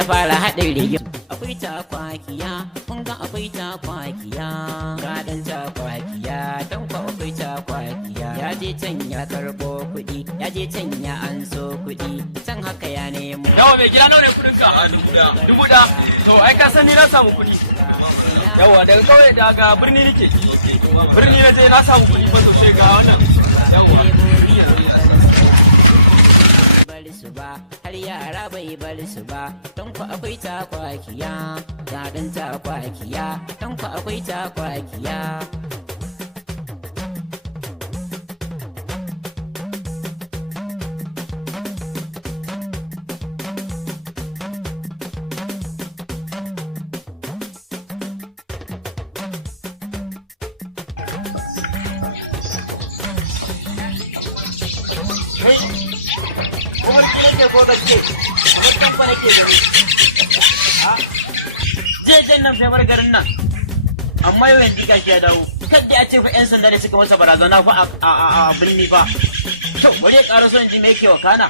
ya fara haɗin rigima. Akwai takwakiya, kun ga akwai takwakiya, gadan takwakiya, tanko akwai takwakiya. Ya je can ya karɓo kuɗi, ya je can ya anso kuɗi, can haka ya nemo. Yawa mai gida nawa ne kuɗin ka? Dubu da. To ai ka san ni na samu kuɗi. Yawa daga kawai daga birni nake. Birni na je na samu kuɗi ba sosai ga wannan. Yawa. Su ba har yara bai bar su ba, tanko akwai takwakiya, gadan takwakiya, tanko akwai takwakiya. Jejen nan fai garin nan, amma yau yanzu gashi ya dawo. Kadda ya ce fa 'yan sanda da suka masa barazana fa a birni ba. To, bari ya ƙara son ji me yake wakana.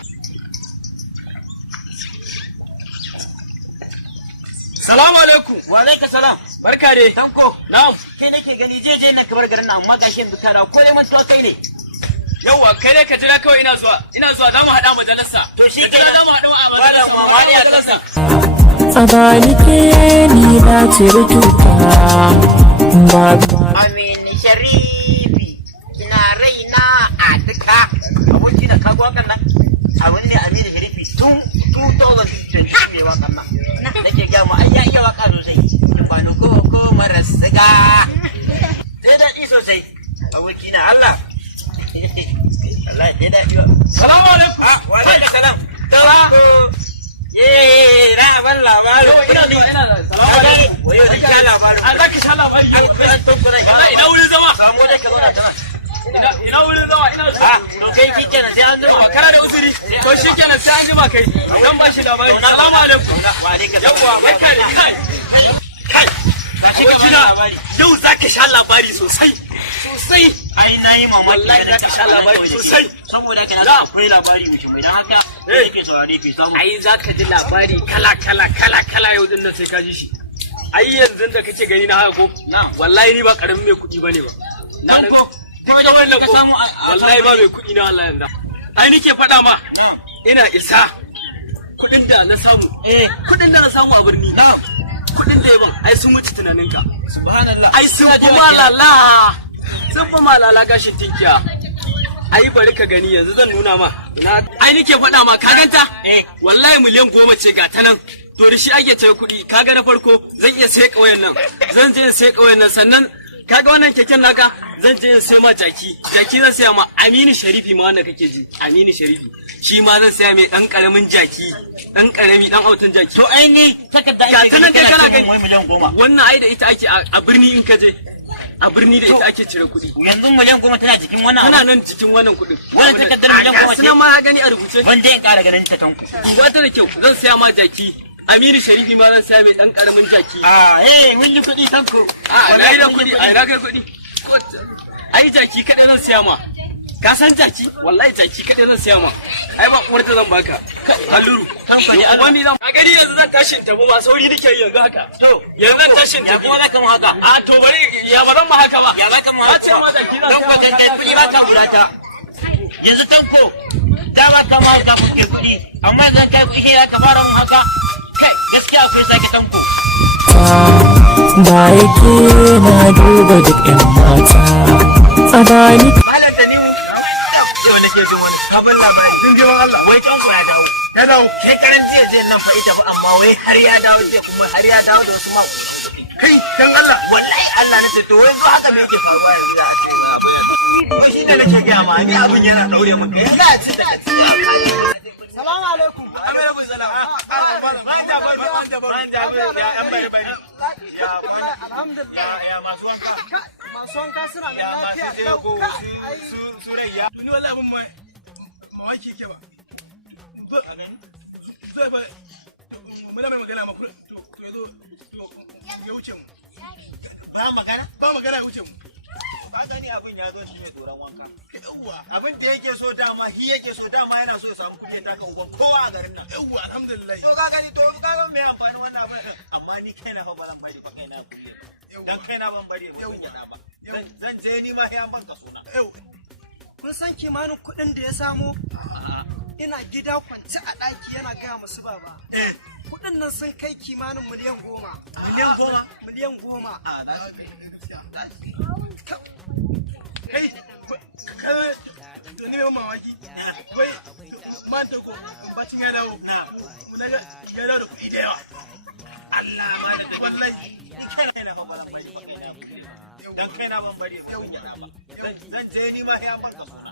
Salamu alaikum. Wa alaika salam. Barka dai. Tanko. Na'am. Kai nake gani jejen nan kamar garin nan amma gashi yanzu ka dawo. Ko dai mantuwa kai ne. Yawwa kai dai ka jira kawai ina zuwa za mu haɗa majalisa. To shi ke nan za mu haɗa a majalisa. Mamani a ƙasa. A bani ke ni na cire tuta. Amini Sharifi kina raina a duka. Aboki na kago wakan nan. Abin ne Amini Sharifi tun 2020 ne wakan nan. Nake gaya mu ai ya iya waka sosai. Bani ko maras siga. Sai daɗi sosai. Aboki na Allah. Salamu alaikum. Wa alaikum salam. Na ban labarin. Ina salamu alaikum. Wayo zan sha labarin. An zaki sha labarin. Ina wurin zama. Samu dai ka zauna ta nan. Ina wurin zama ina zuwa. To kai shikenan sai an jima. Kana da uzuri. To shikenan sai an jima kai. Dan ba shi labari. Salamu alaikum. Wa alaikum. Yawwa barka da kai. Kai. Yau zaka sha labari sosai. Sosai. Ai na yi mamaki. Wallahi za ka sha labari sosai. Saboda kana da akwai labari wuce mai dan haka yake saurare ke samu. Ai za ka ji labari kala yau din da sai ka ji shi. Ai yanzu da kake gani na haka ko? Wallahi ni ba karamin mai kuɗi bane ba. Na ko kuma da wannan ko wallahi ba mai kuɗi na wallahi yanzu. Ai nike faɗa ma. Ina isa kuɗin da na samu. Kuɗin da na samu a birni. Kuɗin da yaban ai sun wuce tunaninka. Subhanallah. Ai sun fi malala. Sun fi malala gashin tinkiya. Ai bari ka gani yanzu zan nuna ma. Ai nike faɗa ma ka ganta? Wallahi miliyan 10 ce ga ta nan. To da shi ake cire kuɗi. Kaga na farko zan iya sai ƙauyen nan. Zan je in sai ƙauyen nan sannan kaga wannan keken naka zan je in sai ma jaki. Jaki zan saya ma Aminu Sharifi ma wanda kake ji. Aminu Sharifi. Shi ma zan saya mai ɗan ƙaramin jaki. Ɗan ƙarami ɗan autan jaki. To ai ni takarda ai kana gani miliyan 10. Wannan ai da ita ake a birni in ka je. A birni da ita ake cire kuɗi. Yanzu miliyan 10 tana cikin wannan. Tana nan cikin wannan kuɗin. Wannan takardar miliyan 10 ce. Sunan ma ya gani a rubuce. Wanda ya ƙara ganin ta tanku. Wata da kyau zan saya ma jaki. Aminu Sharifi ma zan saya mai ɗan ƙaramin jaki. Mun yi kuɗi tanku. Na yi da kuɗi. Na kai kuɗi. Ai jaki kaɗai zan saya ma. Ka san jaki? Wallahi jaki kaɗai zan saya ma. Ai ba uwar ta zan baka. Alluru. Kamfani wani zan. A gari yanzu zan tashin tabo ma sauri nake yanzu haka. To yanzu zan tashin tabo. Ya kuma zaka mu haka. To bari ya ba zan mu haka ba. Ya zaka mu haka. Don ko dan kai kuɗi ba ka burata. Yanzu tanko da ba ka ma ka kuke kuɗi amma zan kai kuɗi ya ka fara mu haka. Kai gaskiya akwai sake tanko. Ba yake na duba duk 'yan mata. A bani. Malam da ni mu. Yau nake jin wani sabon labari. Jin girman Allah. Wai tanko ya dawo. Ya dawo. Shekaran jiya nan fa ita ba amma wai har ya dawo sai kuma har ya dawo da wasu ma. Kai dan Allah. Wallahi Allah na ce to wai zo haka me yake faruwa yanzu da aka yi abin ya. Ko shi da nake ga ma ni abin yana daure maka. Yanzu a ci da ci. Salamu alaikum. Alaikum salam. Alhamdulillah. Ya masu wanka. Masu wanka suna da lafiya. Surayya. Ni wallahi abin mamaki ke ba. Zai ba muna mai magana ma to yazo ya wuce mu. Ba magana? Ba magana ya wuce mu. ka gani abin ya zo shi ne tsoron wanka. Yawwa abin da yake so dama shi yake so dama yana so ya samu kuɗi ta kan uban kowa a garin nan. Yawwa alhamdulillah. To ka gani to ka ga me amfani wannan abin nan amma ni kaina fa ba zan bari fa kaina kuɗi. Dan kaina ban bari ba zan gyaɗa ba. Zan je ni ma ya ban ka suna. Kun san kimanin kuɗin da ya samo? Ina gida kwance a ɗaki yana gaya musu baba. Kuɗin nan sun kai kimanin miliyan 10. Miliyan 10? Miliyan 10. Kai, to ne mai mamaki. Wai, man ta ko, bacin ya dawo. Muna ga ya dawo da kuɗi da yawa. Allah ma da wallahi. Kaina fa ba zan bari fa kaina kuɗi. Dan kaina ban bari ba zan gyaɗa ba. Zan je ni ma ya ban ka suna.